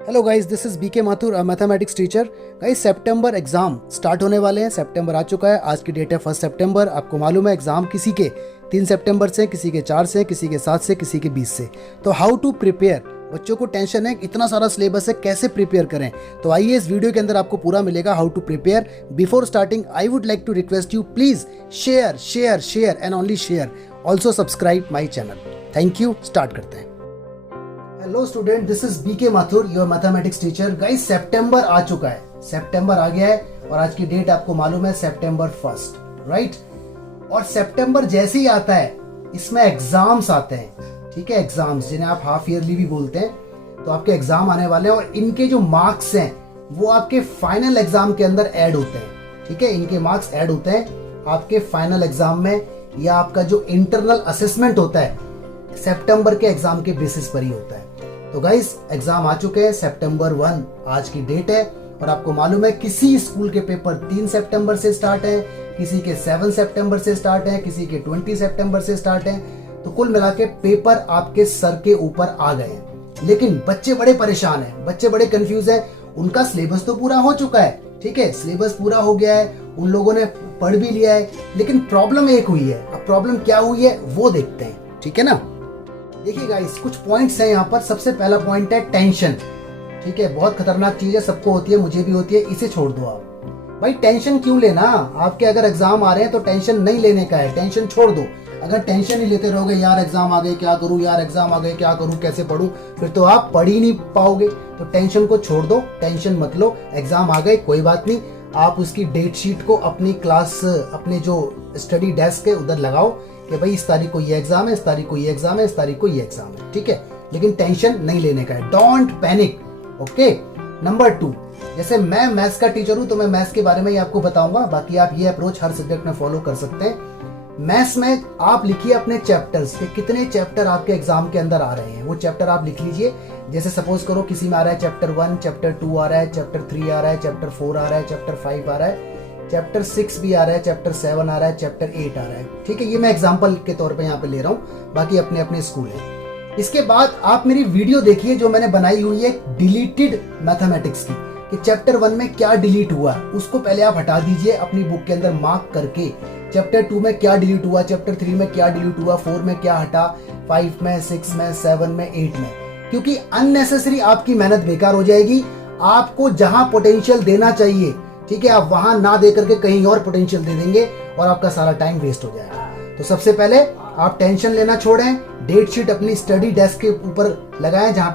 Hello guys, this is BK Mathur, mathematics teacher. Guys, सितंबर exam start होने वाले हैं। सितंबर आ चुका है। आज की डेट है 1 सितंबर। आपको मालूम है एग्जाम किसी के 3 सितंबर से, किसी के 4 से, किसी के 7 से, किसी के 20 से। तो हाउ टू प्रिपेयर, बच्चों को टेंशन है इतना सारा सिलेबस है, कैसे प्रिपेयर करें। तो आइए इस वीडियो के अंदर आपको पूरा मिलेगा how to prepare. Before starting I would like to request you, please share share share and only share. Also subscribe my channel. Thank you. Start करते हैं। Hello student, this is BK Mathur, your mathematics teacher. Guys, सितंबर आ चुका है, सितंबर आ गया है और आज की डेट आपको मालूम है सितंबर 1, राइट। और सितंबर जैसे ही आता है इसमें एग्जाम्स आते हैं, ठीक है। एग्जाम्स जिन्हें आप हाफ ईयरली भी बोलते हैं। तो आपके एग्जाम आने वाले हैं और इनके जो मार्क्स हैं वो आपके फाइनल एग्जाम के अंदर ऐड होते हैं, ठीक है। इनके मार्क्स ऐड होते हैं आपके फाइनल एग्जाम में, या आपका जो इंटरनल असेसमेंट होता है सितंबर के एग्जाम के बेसिस पर ही होता है। तो गाइस, एग्जाम आ चुके हैं। सितंबर 1 आज की डेट है और आपको मालूम है किसी स्कूल के पेपर 3 सितंबर से स्टार्ट है, किसी के 7 सितंबर से स्टार्ट है, किसी के 20 सितंबर से स्टार्ट है। तो कुल मिला के पेपर आपके सर के ऊपर आ गए हैं। लेकिन बच्चे बड़े परेशान हैं, बच्चे बड़े कंफ्यूज हैं। उनका सिलेबस तो पूरा हो चुका है, ठीक है, सिलेबस पूरा हो गया है, उन लोगों ने पढ़ भी लिया है, लेकिन प्रॉब्लम एक हुई है। अब प्रॉब्लम क्या हुई है वो देखते हैं, ठीक है ना। देखिए गाइस, कुछ पॉइंट्स हैं यहाँ पर। सबसे पहला पॉइंट है टेंशन, ठीक है। बहुत खतरनाक चीज है, सबको होती है, मुझे भी होती है। इसे छोड़ दो आप। भाई टेंशन क्यों लेना? आपके अगर एग्जाम आ रहे हैं तो टेंशन नहीं लेने का है, टेंशन छोड़ दो। अगर टेंशन ही लेते रहोगे, यार एग्जाम आ गए क्या करूं, यार एग्जाम आ गए क्या करूं, कैसे पढूं, फिर तो आप पढ़ ही नहीं पाओगे। तो टेंशन को छोड़ दो, टेंशन मत लो। एग्जाम आ गए कोई बात नहीं, आप उसकी डेट शीट को अपनी क्लास, अपने जो स्टडी डेस्क है उधर लगाओ कि भाई इस तारीख को ये एग्जाम है, इस तारीख को ये एग्जाम है, इस तारीख को ये एग्जाम है, ठीक है। लेकिन टेंशन नहीं लेने का है, डोंट पैनिक, ओके। नंबर 2, जैसे मैं मैथ्स का टीचर हूं तो मैं मैथ्स के बारे में ही आपको बताऊंगा। बाकी आप ये अप्रोच हर सब्जेक्ट में फॉलो कर सकते हैं। मैथ्स में आप लिखिए अपने चैप्टर्स के, कितने चैप्टर आपके एग्जाम के अंदर आ रहे हैं वो चैप्टर आप लिख लीजिए। जैसे सपोज करो किसी में आ रहा है चैप्टर 1, चैप्टर 2 आ रहा है, चैप्टर 3 आ रहा है, चैप्टर 4 आ रहा है, चैप्टर 5 आ रहा है, चैप्टर 6 भी आ रहा है, चैप्टर 7 आ रहा है, चैप्टर 8 आ रहा है, ठीक है। ये मैं एग्जांपल के तौर पे यहाँ पे ले रहा हूँ, बाकी अपने अपने स्कूल है। इसके बाद आप मेरी वीडियो देखिए जो मैंने बनाई हुई है डिलीटेड मैथमेटिक्स की, कि चैप्टर 1 में क्या डिलीट हुआ उसको पहले आप हटा दीजिए अपनी बुक के अंदर मार्क करके। चैप्टर 2 में क्या डिलीट हुआ, चैप्टर 3 में क्या डिलीट हुआ, 4 में क्या हटा, 5 में, 6 में, 7 में, 8 में। क्योंकि अननेसेसरी आपकी मेहनत बेकार हो जाएगी। आपको जहां पोटेंशियल देना चाहिए, ठीक है, आप वहां ना दे करके कहीं और पोटेंशियल दे देंगे और आपका सारा टाइम वेस्ट हो जाएगा। तो सबसे पहले आप टेंशन लेना छोड़ें, डेट शीट अपनी स्टडी डेस्क के ऊपर लगाएं जहां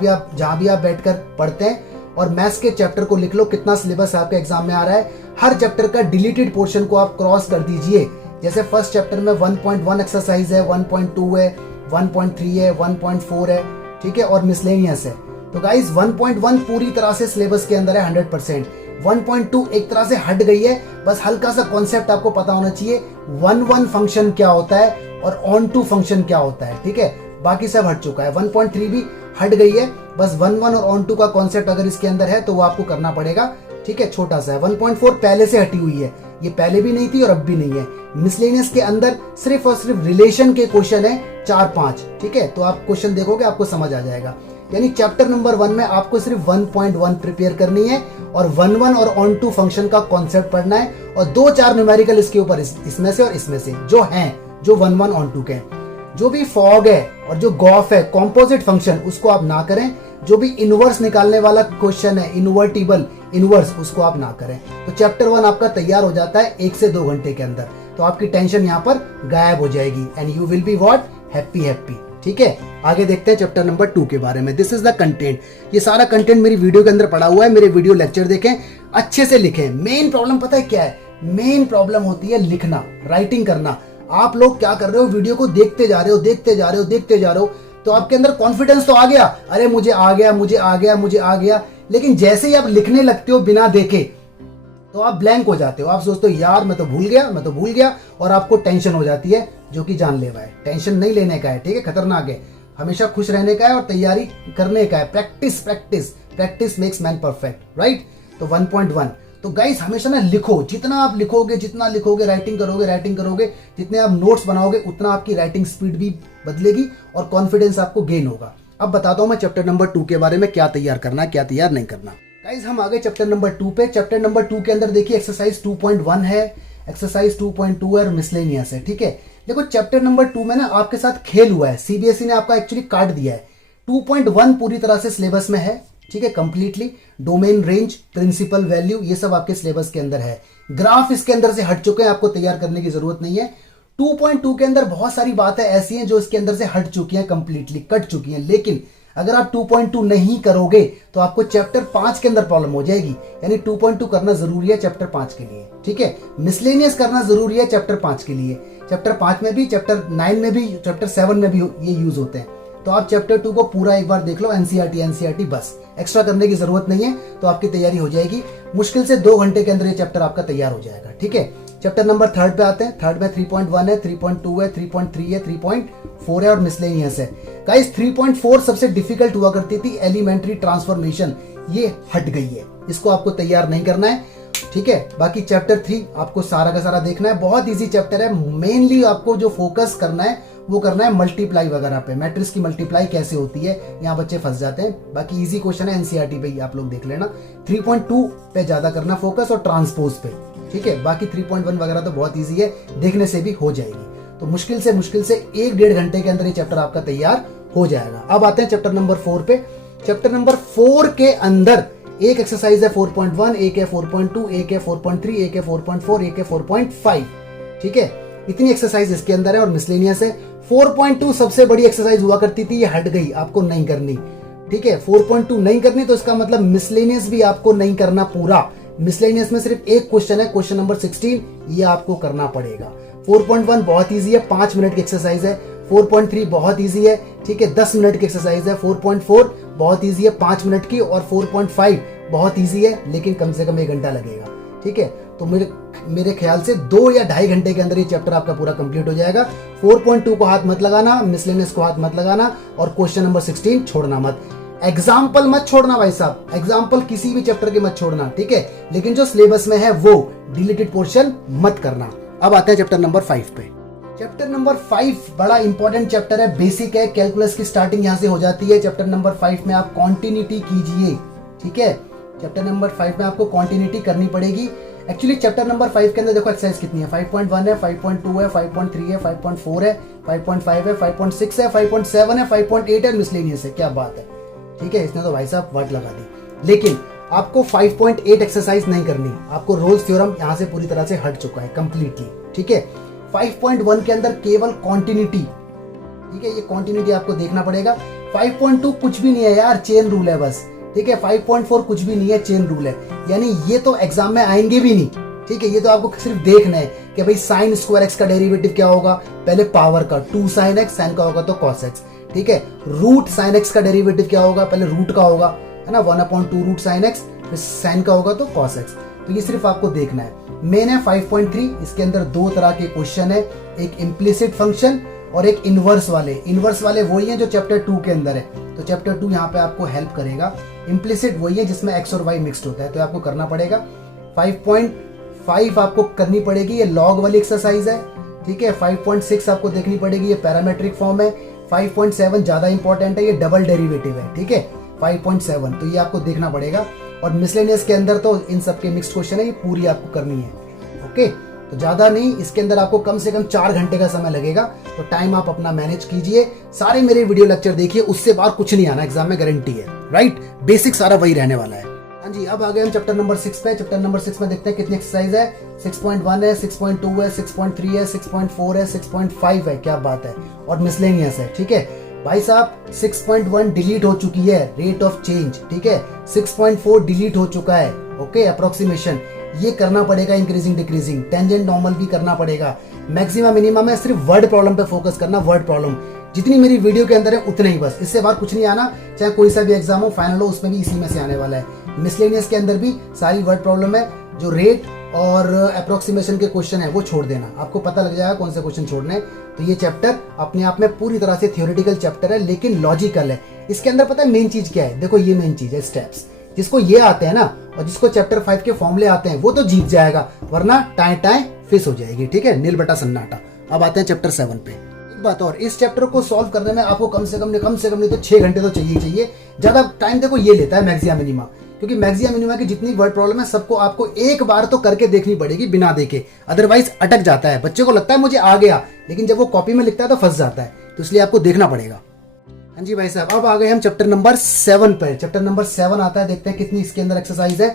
भी आप बैठकर पढ़ते हैं, और मैथ्स के चैप्टर को लिख लो कितना सिलेबस आपके एग्जाम में आ रहा है। हर चैप्टर का डिलीटेड पोर्शन को आप क्रॉस कर दीजिए। जैसे फर्स्ट चैप्टर में 1.1 एक्सरसाइज है, 1.2 है, 1.3 है, 1.4 है, ठीक है, और मिसलेनियस है। तो गाइस 1.1 पूरी तरह से सिलेबस के अंदर है 100%। 1.2 एक तरह से हट गई है, बस हल्का सा कॉन्सेप्ट आपको पता होना चाहिए। 1 फंक्शन क्या होता है और ऑन टू फंक्शन क्या होता है, ठीक है। बाकी सब हट चुका है। 1.3 भी हट गई है, बस 1 और ऑन टू का कॉन्सेप्ट अगर इसके अंदर है तो वो आपको करना पड़ेगा, ठीक है, छोटा सा है। 1.4 पहले से हटी हुई है, ये पहले भी नहीं थी और अब भी नहीं है। मिसलेनियस के अंदर सिर्फ और सिर्फ रिलेशन के क्वेश्चन है 4-5, ठीक है। तो आप क्वेश्चन देखोगे आपको समझ आ जाएगा। यानी चैप्टर नंबर 1 में आपको सिर्फ 1.1 प्रिपेयर करनी है और 1 और ऑन टू फंक्शन का कॉन्सेप्ट पढ़ना है, और 2-4 न्यूमेरिकल इसके ऊपर, इसमें से और इसमें से जो हैं, जो 1 ऑन टू के। जो भी फॉग है और जो गॉफ है, कॉम्पोजिट फंक्शन, उसको आप ना करें। जो भी इनवर्स निकालने वाला क्वेश्चन है, इन्वर्टिबल इनवर्स, उसको आप ना करें। तो चैप्टर 1 आपका तैयार हो जाता है 1 से 2 घंटे के अंदर। तो आपकी टेंशन यहाँ पर गायब हो जाएगी and you will be what, happy, ठीक है। आगे देखते हैं चैप्टर नंबर 2 के बारे में। This is the content. ये सारा कंटेंट मेरी वीडियो के अंदर पड़ा हुआ है। मेरे वीडियो लेक्चर देखें, अच्छे से लिखें। मेन प्रॉब्लम पता है क्या है? मेन प्रॉब्लम होती है लिखना, राइटिंग करना। आप लोग क्या कर रहे हो, वीडियो को देखते जा रहे हो, तो आपके अंदर कॉन्फिडेंस तो आ गया, अरे मुझे आ गया, लेकिन जैसे ही आप लिखने लगते हो बिना देखे तो आप ब्लैंक हो जाते हो। आप सोचते हो यार मैं तो भूल गया, और आपको टेंशन हो जाती है, जो कि जानलेवा है। टेंशन नहीं लेने का है, ठीक है, खतरनाक है। हमेशा खुश रहने का है और तैयारी करने का है। Practice makes man perfect, right. तो 1.1, तो गाइस हमेशा ना लिखो। जितना आप लिखोगे, राइटिंग करोगे, जितने आप नोट्स बनाओगे उतना आपकी राइटिंग स्पीड भी बदलेगी और कॉन्फिडेंस आपको गेन होगा। अब बताता हूँ मैं चैप्टर नंबर 2 के बारे में, क्या तैयार करना है क्या तैयार नहीं करना। गाइज हम आ गए चैप्टर नंबर 2 पे। चैप्टर नंबर 2 के अंदर देखिए एक्सरसाइज 2.1 है, एक्सरसाइज 2.2 है और मिसलेनियस है। ठीक है, देखो चैप्टर नंबर 2 में ना आपके साथ खेल हुआ है, सीबीएसई ने आपका एक्चुअली काट दिया है। 2.1 पूरी तरह से सिलेबस में है, ठीक है, completely domain range, principal value, ये सब आपके सिलेबस के अंदर है। ग्राफ इसके अंदर से हट चुके हैं, आपको तैयार करने की जरूरत नहीं है। 2.2 के अंदर बहुत सारी बातें ऐसी हैं जो इसके अंदर से हट चुकी हैं, कंप्लीटली कट चुकी हैं। लेकिन अगर आप 2.2 नहीं करोगे तो आपको चैप्टर 5 के अंदर प्रॉब्लम हो जाएगी। यानी 2.2 करना जरूरी है चैप्टर 5 के लिए, ठीक है। मिसलेनियस करना जरूरी है चैप्टर 5 के लिए। चैप्टर 5 में भी, चैप्टर 9 में भी, चैप्टर 7 में भी ये यूज होते हैं। तो आप चैप्टर 2 को पूरा एक बार देख लो, एनसीईआरटी बस, एक्स्ट्रा करने की जरूरत नहीं है, तो आपकी तैयारी हो जाएगी। मुश्किल से 2 घंटे के अंदर ये चैप्टर आपका तैयार हो जाएगा, ठीक है। चैप्टर नंबर 3 पे आते हैं। 3 में 3.1 है, 3.2 है, 3.3 है, 3.4 है और मिसलेनियस है। गाइस 3.4 सबसे डिफिकल्ट हुआ करती थी, एलिमेंट्री ट्रांसफॉर्मेशन, ये हट गई है, इसको आपको तैयार नहीं करना है, ठीक है। बाकी चैप्टर 3 आपको सारा का सारा देखना है, बहुत इजी चैप्टर है। मेनली आपको जो फोकस करना है वो करना है मल्टीप्लाई वगैरह पे, मैट्रिक्स की मल्टीप्लाई कैसे होती है, यहाँ बच्चे फंस जाते हैं। बाकी इजी क्वेश्चन है, एनसीईआरटी पे ही आप लोग देख लेना। 3.2 पे ज्यादा करना फोकस और ट्रांसपोज पे, ठीक है। बाकी 3.1 वगैरह तो बहुत इजी है, देखने से भी हो जाएगी। तो मुश्किल से 1-1.5 घंटे के अंदर ये चैप्टर आपका तैयार हो जाएगा। अब आते हैं चैप्टर नंबर 4 पे। चैप्टर नंबर 4 के अंदर एक एक्सरसाइज है 4.1, एक है 4.2, एक है 4.3, एक है 4.4, एक है 4.5, ठीक है। इतनी एक्सरसाइज इसके अंदर है और मिसलेनियस है। 4.2 सबसे बड़ी एक्सरसाइज हुआ करती थी, ये हट गई, आपको नहीं करनी, ठीक है। 4.2 नहीं करनी तो इसका मतलब मिसलेनियस भी आपको नहीं करना पूरा। मिसलेनियस में सिर्फ एक क्वेश्चन है, क्वेश्चन नंबर 16, ये आपको करना पड़ेगा। 4.1 बहुत इजी है, 5 मिनट की एक्सरसाइज है। 4.3 बहुत इजी है, ठीक है, 10 मिनट की एक्सरसाइज है। 4.4 बहुत इजी है, 5 मिनट की। और 4.5 बहुत इजी है, लेकिन कम से कम 1 घंटा लगेगा, ठीक है। तो मेरे ख्याल से 2 या 2.5 घंटे के अंदर ये चैप्टर आपका पूरा कंप्लीट हो जाएगा। 4.2 को हाथ मत लगाना, मिसलेनियस को हाथ मत लगाना और क्वेश्चन नंबर 16 छोड़ना मत। एग्जाम्पल मत छोड़ना भाई साहब, एग्जाम्पल किसी भी चैप्टर के मत छोड़ना, ठीक है। लेकिन जो सिलेबस में है वो डिलीटेड पोर्शन मत करना। अब आते हैं चैप्टर नंबर 5 पे। चैप्टर नंबर 5 बड़ा इंपॉर्टेंट चैप्टर है, बेसिक है, कैलकुलस की स्टार्टिंग यहाँ से हो जाती है। चैप्टर नंबर 5 में आप कॉन्टिन्यूटी कीजिए, ठीक है। चैप्टर नंबर 5 में आपको कॉन्टिन्यूटी करनी पड़ेगी। एक्चुअली चैप्टर नंबर 5 के अंदर देखो एक्सरसाइज कितनी है, 5.1 है, 5.2 है, 5.3 है, 5.4 है, 5.5 है, 5.6 है, 5.7 है, 5.8 है, मिसलेनियस है। क्या बात है, ठीक है। इसने तो भाई साहब वाट लगा दी। लेकिन आपको 5.8 एक्सरसाइज नहीं करनी, आपको रोल्स थ्योरम यहाँ से पूरी तरह से हट चुका है कंप्लीटली, ठीक है। 5.1 के अंदर केवल कॉन्टिन्यूटी, ठीक है, ये कॉन्टिन्यूटी आपको देखना पड़ेगा। 5.2 कुछ भी नहीं है यार, चेन रूल है बस, ठीक है। 5.4 कुछ भी नहीं है, चेन रूल है। यानी ये तो एग्जाम में आएंगे भी नहीं, ठीक है। ये तो आपको सिर्फ देखना है कि भाई साइन स्क्वायर एक्स का डेरिवेटिव क्या होगा, पहले पावर का 2 sin x, साइन का होगा तो cos x, ठीक है। रूट साइन एक्स का डेरिवेटिव क्या होगा, पहले रूट का होगा, है ना, 1/2 रूट साइन एक्स, फिर साइन का होगा तो cos x। तो ये सिर्फ आपको देखना है। मेन है 5.3, इसके अंदर 2 तरह के क्वेश्चन है, एक इम्प्लिसिट फंक्शन और एक इनवर्स वाले। इनवर्स वाले वही है जो चैप्टर 2 के अंदर है, तो चैप्टर 2 यहाँ पे आपको हेल्प करेगा। इम्प्लिसिट वही है जिसमें x और y मिक्स्ड होता है, तो आपको करना पड़ेगा। 5.5 आपको करनी पड़ेगी, ये लॉग वाली एक्सरसाइज है, ठीक है। 5.6 आपको देखनी पड़ेगी, ये पैरामेट्रिक फॉर्म है। 5.7 ज्यादा इंपॉर्टेंट है, ये डबल डेरिवेटिव है, ठीक है। 5.7 तो ये आपको देखना पड़ेगा। और मिसलेनियस के अंदर तो इन सब के मिक्स्ड क्वेश्चन है, ये पूरी आपको करनी है, ओके। तो ज्यादा नहीं, इसके अंदर आपको कम से कम 4 घंटे का समय लगेगा, तो टाइम आप अपना मैनेज कीजिए। सारे मेरे वीडियो लेक्चर देखिए, उससे बाहर कुछ नहीं आना एग्जाम में, गारंटी है, राइट। बेसिक सारा वही रहने वाला है। हाँ जी, अब आ गए हम चैप्टर नंबर 6 पे। चैप्टर नंबर 6 में देखते हैं कितनी एक्सरसाइज है। 6.1 है, 6.2 है, 6.3 है, 6.4 है, 6.5 है, क्या बात है, और मिसलेनियस है, ठीक है। भाई साहब 6.1 डिलीट हो चुकी है, रेट ऑफ चेंज, ठीक है। 6.4 डिलीट हो चुका है, ओके, अप्रोक्सीमेशन ये करना पड़ेगा, इंक्रीजिंग डिक्रीजिंग, टेंजेंट नॉर्मल भी करना पड़ेगा। मैक्सिमम मिनिमम है, सिर्फ वर्ड प्रॉब्लम पे फोकस करना, वर्ड प्रॉब्लम जितनी मेरी वीडियो के अंदर है उतने ही बस, इससे बाहर कुछ नहीं आना। चाहे कोई सा भी एग्जाम हो, फाइनल हो, उसमें भी इसी में से आने वाला है। मिसलेनियस के अंदर भी सारी वर्ड प्रॉब्लम है, जो रेट और अप्रोक्सीमेशन के क्वेश्चन है वो छोड़ देना, आपको पता लग जाएगा कौन से क्वेश्चन छोड़ने हैं। तो ये चैप्टर अपने आप में पूरी तरह से थियोरेटिकल चैप्टर है, लेकिन लॉजिकल है। इसके अंदर पता है मेन चीज क्या है, देखो ये मेन चीज है, स्टेप्स। जिसको ये आते हैं ना, और जिसको चैप्टर 5 के फॉर्मूले आते हैं, वो तो जीत जाएगा, वरना टाए टाए फिस हो जाएगी, ठीक है, नील बटा सन्नाटा। अब आते हैं चैप्टर 7 पे। बात और, इस चैप्टर को सॉल्व करने में आपको कम से कम नहीं तो 6 घंटे तो चाहिए। ज़्यादा टाइम देखो ये लेता है मैक्सिमा मिनिमा, क्योंकि मैक्सिमा मिनिमा की जितनी वर्ड प्रॉब्लम है सबको आपको एक बार तो करके देखनी पड़ेगी बिना देखे, अदरवाइज अटक जाता है। बच्चे को लगता है मुझे आ गया, लेकिन जब वो कॉपी में लिखता है तो फंस जाता है, तो इसलिए आपको देखना पड़ेगा। हाँ जी भाई साहब, अब आ गए हम चैप्टर नंबर 7 पर। चैप्टर नंबर 7 आता है, देखते हैं कितनी इसके अंदर एक्सरसाइज है।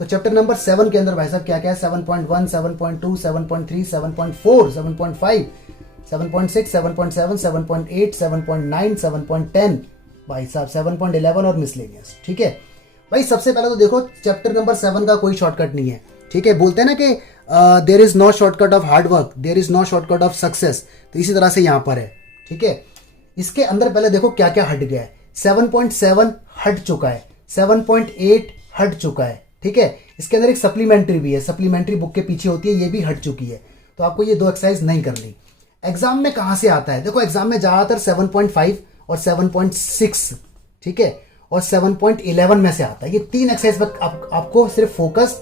तो चैप्टर नंबर 7 के अंदर भाई साहब क्या क्या है, 7.1, 7.2, 7.3, 7.4, 7.5, 7.6, 7.7, 7.8, 7.9, 7.10 भाई साहब 7.11 और मिसलेनियस। ठीक है भाई, सबसे पहले तो देखो चैप्टर नंबर 7 का कोई शॉर्टकट नहीं है। ठीक है, बोलते हैं ना कि there is no shortcut of hard work, there is no shortcut of success, तो इसी तरह से यहाँ पर है। ठीक है, इसके अंदर पहले देखो क्या क्या हट गया है। 7.7 हट चुका है, 7.8 हट चुका है। ठीक है, इसके अंदर एक सप्लीमेंट्री भी है, सप्लीमेंट्री बुक के पीछे होती है, ये भी हट चुकी है, तो आपको ये 2 एक्सरसाइज नहीं करनी। एग्जाम में कहाँ से आता है, देखो एग्जाम में ज़्यादातर 7.5 और 7.6, ठीक है, और 7.11 में से आता है। ये 3 एक्सरसाइज पर आपको सिर्फ फोकस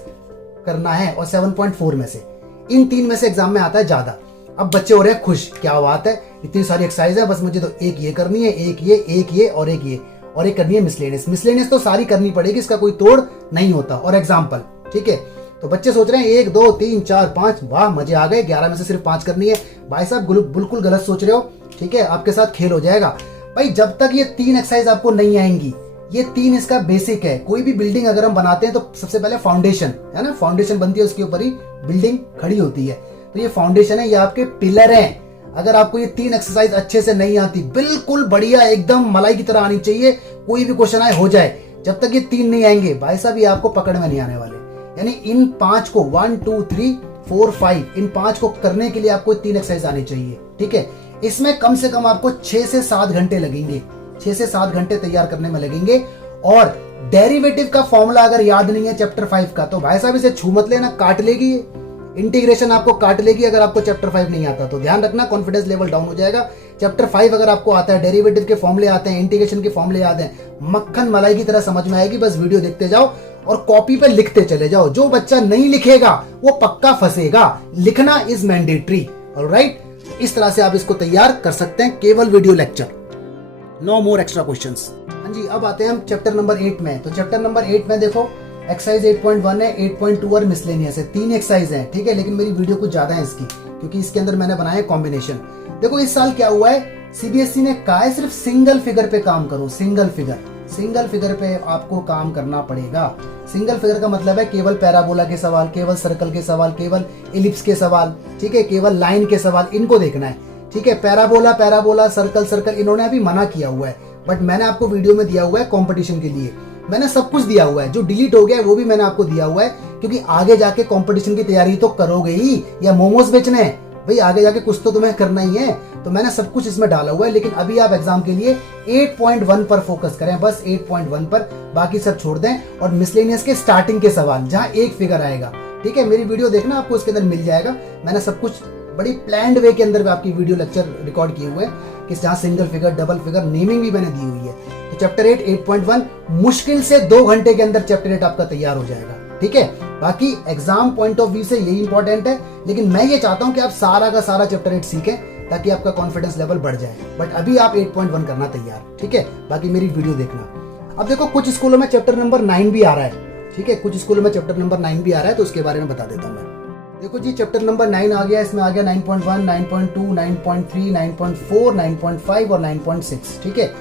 करना है, और 7.4 में से, इन 3 में से एग्जाम में आता है ज़्यादा। अब बच्चे हो रहे हैं खुश, क्या बात है, इतनी सारी एक्सरसाइज है, बस मुझे तो एक ये करनी है, एक ये और एक ये, और एक करनी है मिसलेनियस तो सारी करनी पड़ेगी, इसका कोई तोड़ नहीं होता। और एग्जाम्पल, ठीक है, तो बच्चे सोच रहे हैं 1 2 3 4 5, वाह मजे आ गए, 11 में से सिर्फ 5 करनी है। भाई साहब बिल्कुल गलत सोच रहे हो। ठीक है, आपके साथ खेल हो जाएगा भाई। जब तक ये 3 एक्सरसाइज आपको नहीं आएंगी, ये 3 इसका बेसिक है। कोई भी बिल्डिंग अगर हम बनाते हैं तो सबसे पहले फाउंडेशन है ना, फाउंडेशन बनती है, उसके ऊपर ही बिल्डिंग खड़ी होती है। तो ये फाउंडेशन है, ये आपके पिलर हैं। अगर आपको ये 3 एक्सरसाइज अच्छे से नहीं आती, बिल्कुल बढ़िया एकदम मलाई की तरह आनी चाहिए, कोई भी क्वेश्चन आए हो जाए, जब तक ये 3 नहीं आएंगे भाई साहब ये आपको पकड़ में नहीं आने वाले। यानी इन 5 को 1 2 3 4 5 इन 5 को करने के लिए आपको 3 एक्सरसाइज आनी चाहिए। ठीक है, इसमें कम से कम आपको 6 से 7 घंटे लगेंगे, 6 से 7 घंटे तैयार करने में लगेंगे। और डेरिवेटिव का फॉर्मूला अगर याद नहीं है चैप्टर 5 का, तो भाई साहब इसे छू मत लेना, काट लेगी, इंटीग्रेशन आपको काट लेगी अगर आपको चैप्टर 5 नहीं आता तो। ध्यान रखना, कॉन्फिडेंस लेवल डाउन हो जाएगा। चैप्टर 5 अगर आपको आता है, डेरिवेटिव के फॉर्मूले आते हैं, इंटीग्रेशन के फॉर्मूले याद हैं, मक्खन मलाई की तरह समझ में आएगी। बस वीडियो देखते जाओ और कॉपी पे लिखते चले जाओ। जो बच्चा नहीं लिखेगा वो पक्का फंसेगा, लिखना इज मैंडेटरी। ऑलराइट, इस तरह से आप इसको तैयार कर सकते हैं, केवल video lecture, no more extra questions. हाँ जी, अब आते हैं हम चैप्टर नंबर 8 में। तो चैप्टर नंबर 8 में देखो एक्सरसाइज 8.1 है, 8.2 और मिसलेनियस है, 3 एक्सरसाइज है। ठीक है, लेकिन मेरी वीडियो कुछ ज्यादा है इसकी, क्योंकि इसके अंदर मैंने बनाया कॉम्बिनेशन। देखो इस साल क्या हुआ है, सीबीएसई ने कहा है सिर्फ सिंगल फिगर पे काम करो, सिंगल फिगर पे आपको काम करना पड़ेगा। सिंगल फिगर का मतलब है केवल पैराबोला के सवाल, केवल सर्कल के सवाल, केवल इलिप्स के सवाल, ठीक है, केवल लाइन के सवाल, इनको देखना है। ठीक है, पैराबोला सर्कल इन्होंने अभी मना किया हुआ है, बट मैंने आपको वीडियो में दिया हुआ है कंपटीशन के लिए, मैंने सब कुछ दिया हुआ है। जो डिलीट हो गया है वो भी मैंने आपको दिया हुआ है, क्योंकि आगे जाके कंपटीशन की तैयारी तो करोगे ही, या मोमोज बेचने हैं भाई, आगे जाके कुछ तो तुम्हें करना ही है, तो मैंने सब कुछ इसमें डाला हुआ है। लेकिन अभी आप एग्जाम के लिए 8.1 पर फोकस करें, बस 8.1 पर, बाकी सब छोड़ दें। और मिसलेनियस के स्टार्टिंग के सवाल जहां एक फिगर आएगा, ठीक है, मेरी वीडियो देखना, आपको उसके अंदर मिल जाएगा। मैंने सब कुछ बड़ी प्लान्ड वे के अंदर आपकी वीडियो लेक्चर रिकॉर्ड किए हुए हैं, कि जहां single figure, double figure, naming भी मैंने दी हुई है। तो चैप्टर 8 8.1 मुश्किल से 2 घंटे के अंदर चैप्टर 8 आपका तैयार हो जाएगा। ठीक है, बाकी एग्जाम पॉइंट ऑफ व्यू से यही इंपॉर्टेंट है, लेकिन मैं ये चाहता हूं कि आप सारा का सारा चैप्टर 8 सीखें, ताकि आपका कॉन्फिडेंस लेवल बढ़ जाए। बट अभी आप 8.1 करना तैयार, ठीक है, बाकी मेरी वीडियो देखना। अब देखो कुछ स्कूलों में चैप्टर नंबर 9 भी आ रहा है, ठीक है, कुछ स्कूलों में चैप्टर नंबर 9 भी आ रहा है, तो उसके बारे में बता देता हूं मैं। देखो जी, चैप्टर नंबर 9 आ गया, इसमें आ गया 9.1, 9.2, 9.3, 9.4, 9.5 और 9.6। ठीक है,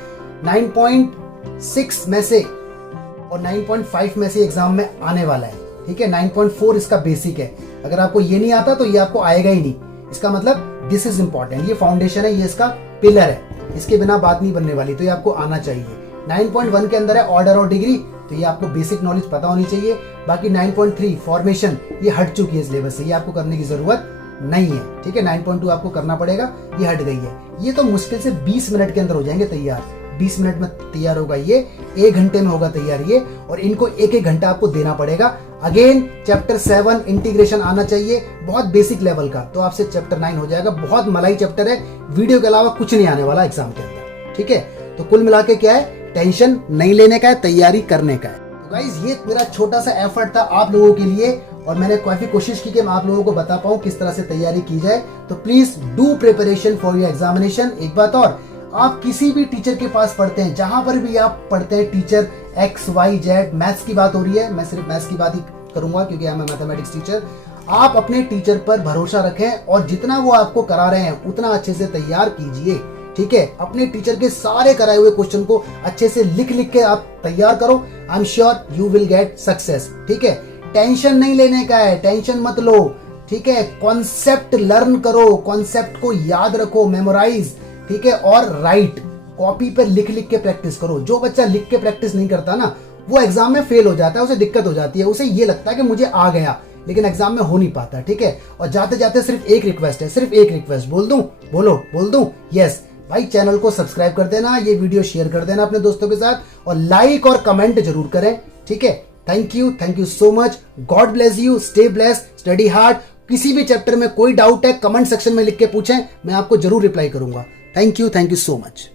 9.6 में से और 9.5 में से एग्जाम में आने वाला है। ठीक है, 9.4 इसका बेसिक है, अगर आपको ये नहीं आता तो ये आपको आएगा ही नहीं। इसका मतलब दिस इज इंपॉर्टेंट, ये फाउंडेशन है, ये इसका पिलर है, इसके बिना बात नहीं बनने वाली, तो ये आपको आना चाहिए। 9.1 के अंदर है ऑर्डर और डिग्री, तो ये आपको बेसिक नॉलेज पता होनी चाहिए। बाकी 9.3 फॉर्मेशन, ये हट चुकी है सिलेबस से, ये आपको करने की जरूरत नहीं है। ठीक है, 9.2 आपको करना पड़ेगा, ये हट गई है। ये तो मुश्किल से 20 मिनट के अंदर हो जाएंगे तैयार, 20 मिनट में तैयार होगा ये, 1 घंटे में होगा तैयार ये, और इनको 1-1 घंटा आपको देना पड़ेगा। अगेन चैप्टर 7 इंटीग्रेशन आना चाहिए, बहुत बेसिक लेवल का, तो आपसे चैप्टर 9 हो जाएगा। बहुत मलाई चैप्टर है, वीडियो के अलावा कुछ नहीं आने वाला एग्जाम के अंदर। ठीक है, तो कुल मिला के क्या है, टेंशन नहीं लेने का है, तैयारी करने का है। गाइज ये मेरा छोटा सा एफर्ट था आप लोगों के लिए और मैंने काफी कोशिश की कि मैं आप लोगों को बता पाऊं किस तरह से तैयारी की जाए। तो please do preparation for your examination. एक बात और, आप किसी भी टीचर के पास पढ़ते हैं, जहां पर भी आप पढ़ते हैं, टीचर XYZ, मैथ्स की बात हो रही है, मैं सिर्फ मैथ्स की बात ही करूंगा क्योंकि मैं मैथमेटिक्स टीचर। आप अपने टीचर पर भरोसा रखें और जितना वो आपको करा रहे हैं उतना अच्छे से तैयार कीजिए। ठीक है, अपने टीचर के सारे कराए हुए क्वेश्चन को अच्छे से लिख लिख के आप तैयार करो। I am sure you will get success. ठीक है, टेंशन नहीं लेने का है, टेंशन मत लो। ठीक है, कॉन्सेप्ट लर्न करो, कॉन्सेप्ट को याद रखो, मेमोराइज। ठीक है, और राइट, कॉपी पर लिख लिख के प्रैक्टिस करो। जो बच्चा लिख के प्रैक्टिस नहीं करता ना, वो एग्जाम में फेल हो जाता है, उसे दिक्कत हो जाती है, उसे ये लगता है कि मुझे आ गया, लेकिन एग्जाम में हो नहीं पाता। ठीक है, और जाते जाते सिर्फ एक रिक्वेस्ट है, सिर्फ एक रिक्वेस्ट, बोल दूं, बोल दूं, यस भाई, चैनल को सब्सक्राइब कर देना, ये वीडियो शेयर कर देना अपने दोस्तों के साथ और लाइक और कमेंट जरूर करें। ठीक है, thank you so much. God bless you, stay blessed, study hard. किसी भी चैप्टर में कोई डाउट है कमेंट सेक्शन में लिख के पूछें, मैं आपको जरूर रिप्लाई करूंगा। Thank you so much.